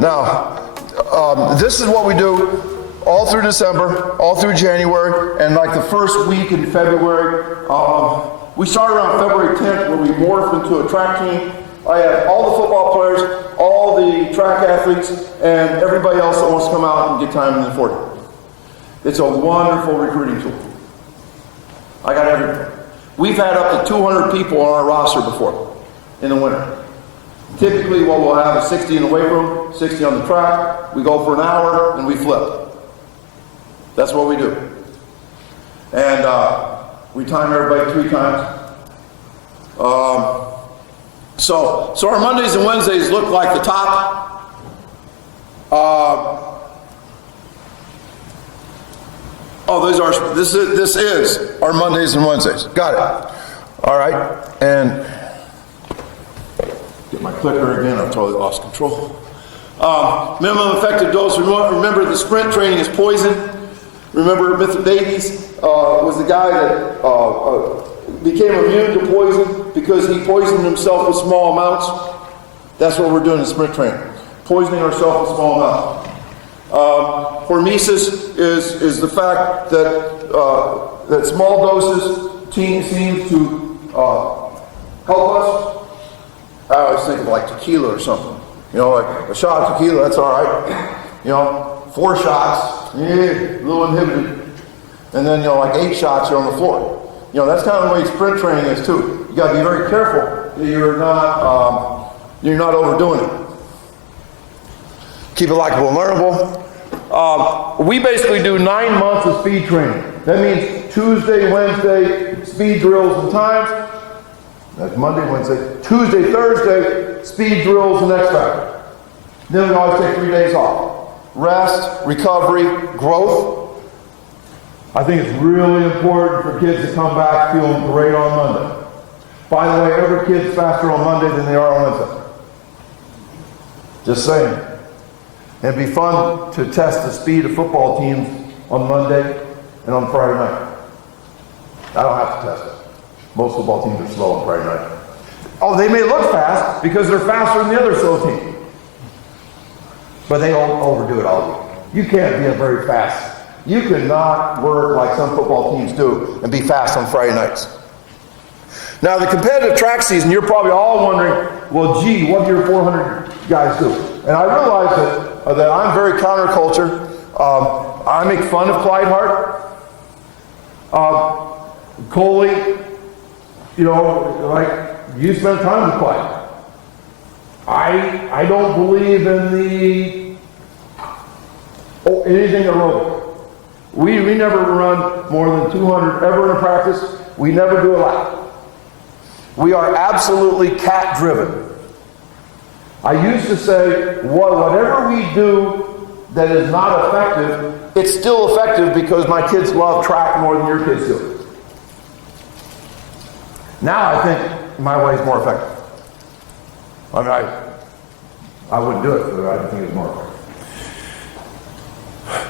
Now, this is what we do all through December, all through January, and like the first week in February. We start around February 10th where we morph into a track team. I have all the football players, all the track athletes, and everybody else that wants to come out and get time in the 40. It's a wonderful recruiting tool. I got everything. We've had up to 200 people on our roster before in the winter. Typically what we'll have is 60 in the weight room, 60 on the track. We go for an hour and we flip. That's what we do. And we time everybody 3 times. So our Mondays and Wednesdays look like the top. This is our Mondays and Wednesdays. Got it. All right. And get my clicker again. I've totally lost control. Minimum effective dose. Remember, the sprint training is poison. Remember, Mr. Davies was the guy that became immune to poison because he poisoned himself with small amounts. That's what we're doing in sprint training, poisoning ourselves with small amounts. Hormesis is the fact that small doses seems to help us. I always think of like tequila or something. You know, like a shot of tequila, that's all right. You know, 4 shots, a little inhibited. And then, you know, like 8 shots, you're on the floor. You know, that's kind of the way sprint training is too. You got to be very careful that you're not overdoing it. Keep it likable and learnable. We basically do 9 months of speed training. That means Tuesday, Wednesday, speed drills and times. That's Monday, Wednesday. Tuesday, Thursday, speed drills and X Factor. Then we always take 3 days off. Rest, recovery, growth. I think it's really important for kids to come back feeling great on Monday. By the way, every kid's faster on Monday than they are on Wednesday. Just saying. It'd be fun to test the speed of football teams on Monday and on Friday night. I don't have to test it. Most football teams are slow on Friday night. Oh, they may look fast because they're faster than the other slow team. But they don't overdo it all week. You can't be a very fast. You cannot work like some football teams do and be fast on Friday nights. Now, the competitive track season, you're probably all wondering, well, gee, what do your 400 guys do? And I realize that I'm very counterculture. I make fun of Clyde Hart. Coley, you know, like, you spend time with Clyde. I don't believe in anything aerobic. We never run more than 200 ever in a practice. We never do a lap. We are absolutely cat-driven. I used to say, whatever we do that is not effective, it's still effective because my kids love track more than your kids do. Now I think my way is more effective. I mean, I wouldn't do it, but I think it's more effective.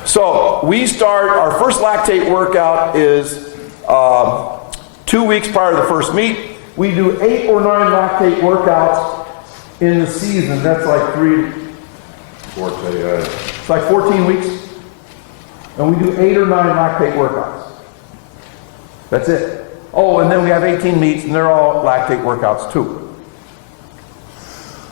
So we start, our first lactate workout is 2 weeks prior to the first meet. We do 8 or 9 lactate workouts in the season. That's like it's like 14 weeks. And we do 8 or 9 lactate workouts. That's it. Oh, and then we have 18 meets, and they're all lactate workouts too.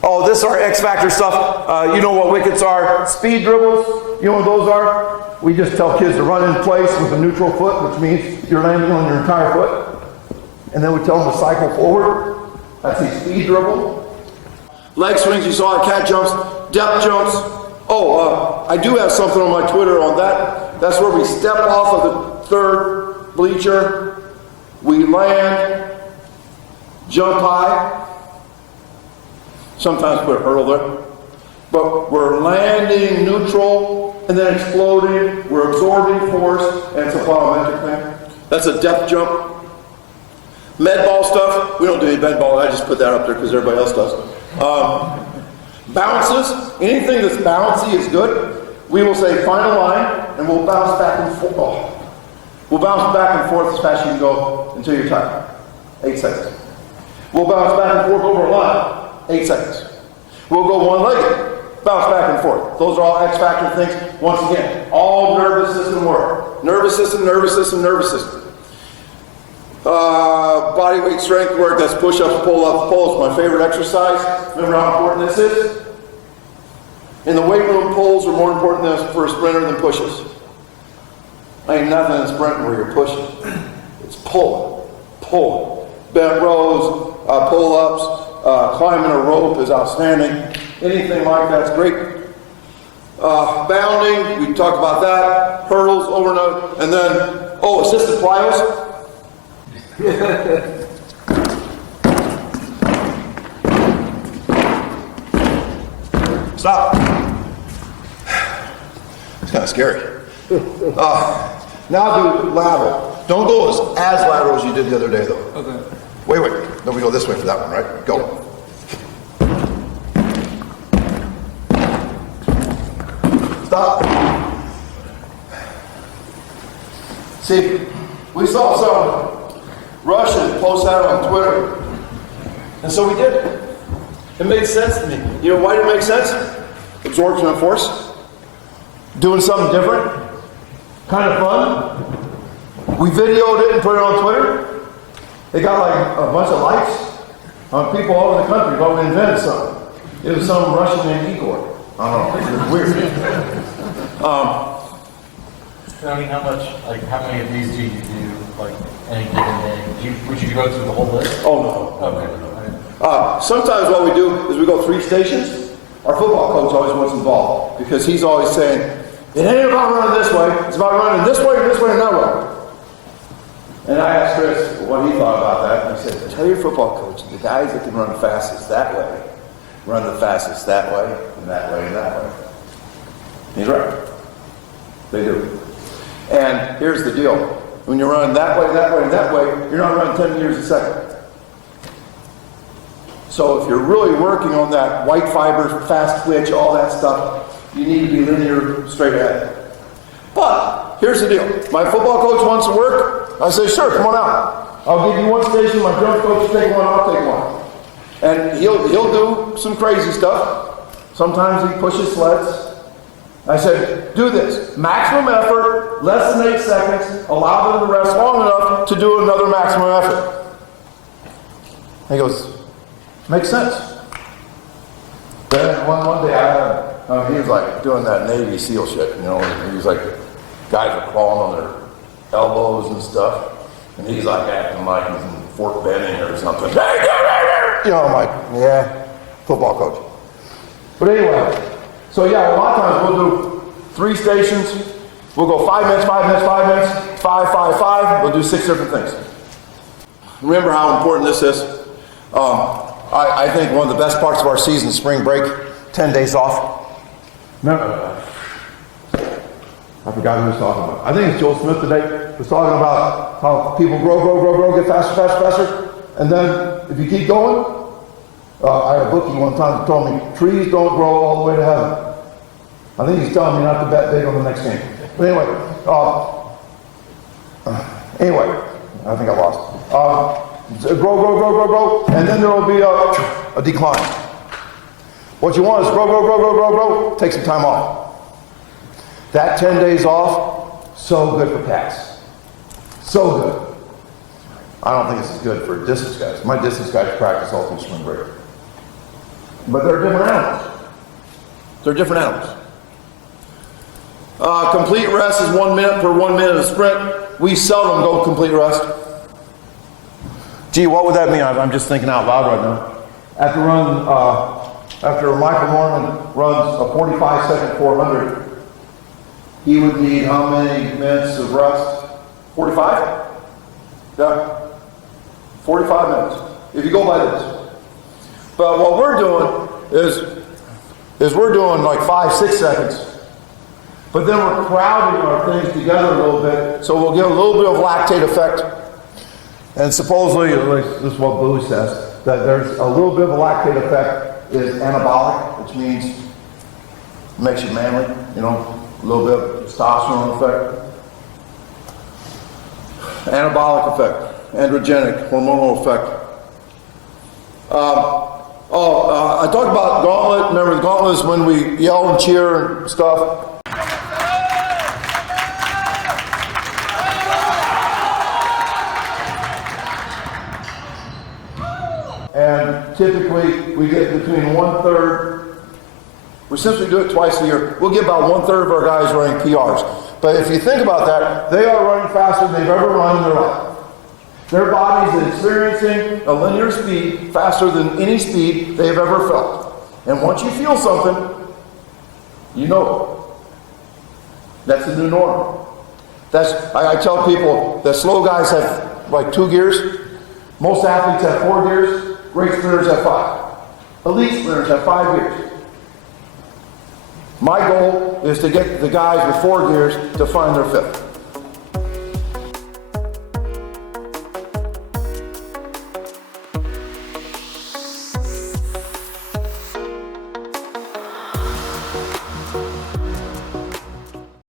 Oh, this is our X Factor stuff. You know what wickets are. Speed dribbles, you know what those are? We just tell kids to run in place with a neutral foot, which means you're landing on your entire foot. And then we tell them to cycle forward. That's a speed dribble. Leg swings, you saw it, cat jumps, depth jumps. Oh, I do have something on my Twitter on that. That's where we step off of the third bleacher. We land, jump high. Sometimes put a hurdle there. But we're landing neutral and then exploding. We're absorbing force, and it's a plyometric thing. That's a depth jump. Med ball stuff, we don't do any med ball. I just put that up there because everybody else does. Bounces, anything that's bouncy is good. We will say find a line, and we'll bounce back and forth. Oh. We'll bounce back and forth as fast as you can go until you're tired. 8 seconds. We'll bounce back and forth over a line. 8 seconds. We'll go one-legged. bounce back and forth. Those are all X factor things. Once again, all nervous system work. Nervous system, nervous system, nervous system. Body weight strength work, that's push-ups, pull-ups, pulls. My favorite exercise. Remember how important this is? In the weight room, pulls are more important for a sprinter than pushes. Ain't nothing in sprinting where you're pushing. It's pulling, pulling. Bent rows, pull-ups, climbing a rope is outstanding. Anything like that's great. Bounding, we talked about that. Hurdles, over and over. And then, assisted plyos. Stop. It's kind of scary. Now do lateral. Don't go as lateral as you did the other day, though. Okay. Wait. Then we go this way for that one, right? Go. Stop. See, we saw some Russian post that on Twitter, and so we did it. It made sense to me. You know why did it make sense? Absorption of force. Doing something different. Kind of fun. We videoed it and put it on Twitter. They got like a bunch of likes on people all over the country, but we invented something. It was some Russian named Igor. I don't know. It was weird. I mean, how many of these do you do, like, any given day? Would you go through the whole list? Oh, no. Okay. Sometimes what we do is we go 3 stations. Our football coach always wants involved because he's always saying, it ain't about running this way, it's about running this way, and that way. And I asked Chris what he thought about that, and he said, tell your football coach, the guys that can run the fastest that way, run the fastest that way, and that way, and that way. He's right. They do. And here's the deal. When you're running that way, that way, and that way, you're not running 10 meters a second. So if you're really working on that white fiber, fast twitch, all that stuff, you need to be linear, straight ahead. But here's the deal. My football coach wants to work. I say, sure, come on out. I'll give you one station. My drum coach will take one, I'll take one. And he'll do some crazy stuff. Sometimes he pushes sleds. I said, do this. Maximum effort, less than 8 seconds. Allow them to rest long enough to do another maximum effort. He goes, makes sense. Then one day he was like doing that Navy SEAL shit, you know. He was like, guys are crawling on their elbows and stuff. And he's like acting like he's in Fort Benning or something. You know, I'm like, yeah, football coach. But anyway, so yeah, a lot of times we'll do 3 stations. We'll go 5 minutes, 5 minutes, 5 minutes, 5, 5, 5. We'll do 6 different things. Remember how important this is? I think one of the best parts of our season is spring break, 10 days off. No. I forgot who was talking about. I think it's Joel Smith today. Was talking about how people grow, get faster. And then if you keep going, I had a bookie one time that told me, trees don't grow all the way to heaven. I think he's telling me not to bet big on the next game. But anyway, I think I lost. Grow, and then there will be a decline. What you want is grow, take some time off. That 10 days off, so good for cats. So good. I don't think it's as good for distance guys. My distance guys practice all through spring break. But they're different animals. Complete rest is 1 minute per 1 minute of sprint. We seldom go complete rest. Gee, what would that mean? I'm just thinking out loud right now. After Michael Norman runs a 45-second 400, he would need how many minutes of rest? 45? Yeah. 45 minutes. If you go by this. But what we're doing is we're doing like 5-6 seconds. But then we're crowding our things together a little bit, so we'll get a little bit of lactate effect. And supposedly, this is what Bowie says, that there's a little bit of a lactate effect is anabolic, which means it makes you manly, you know, a little bit of testosterone effect. Anabolic effect, androgenic, hormonal effect. I talked about gauntlet. Remember, the gauntlet is when we yell and cheer and stuff. And typically, we get between 1/3. We simply do it twice a year. We'll get about 1/3 of our guys running PRs. But if you think about that, they are running faster than they've ever run in their life. Their bodies are experiencing a linear speed faster than any speed they've ever felt. And once you feel something, you know it. That's the new norm. I tell people that slow guys have like 2 gears. Most athletes have 4 gears. Great sprinters have 5. Elite sprinters have 5 gears. My goal is to get the guys with 4 gears to find their 5th.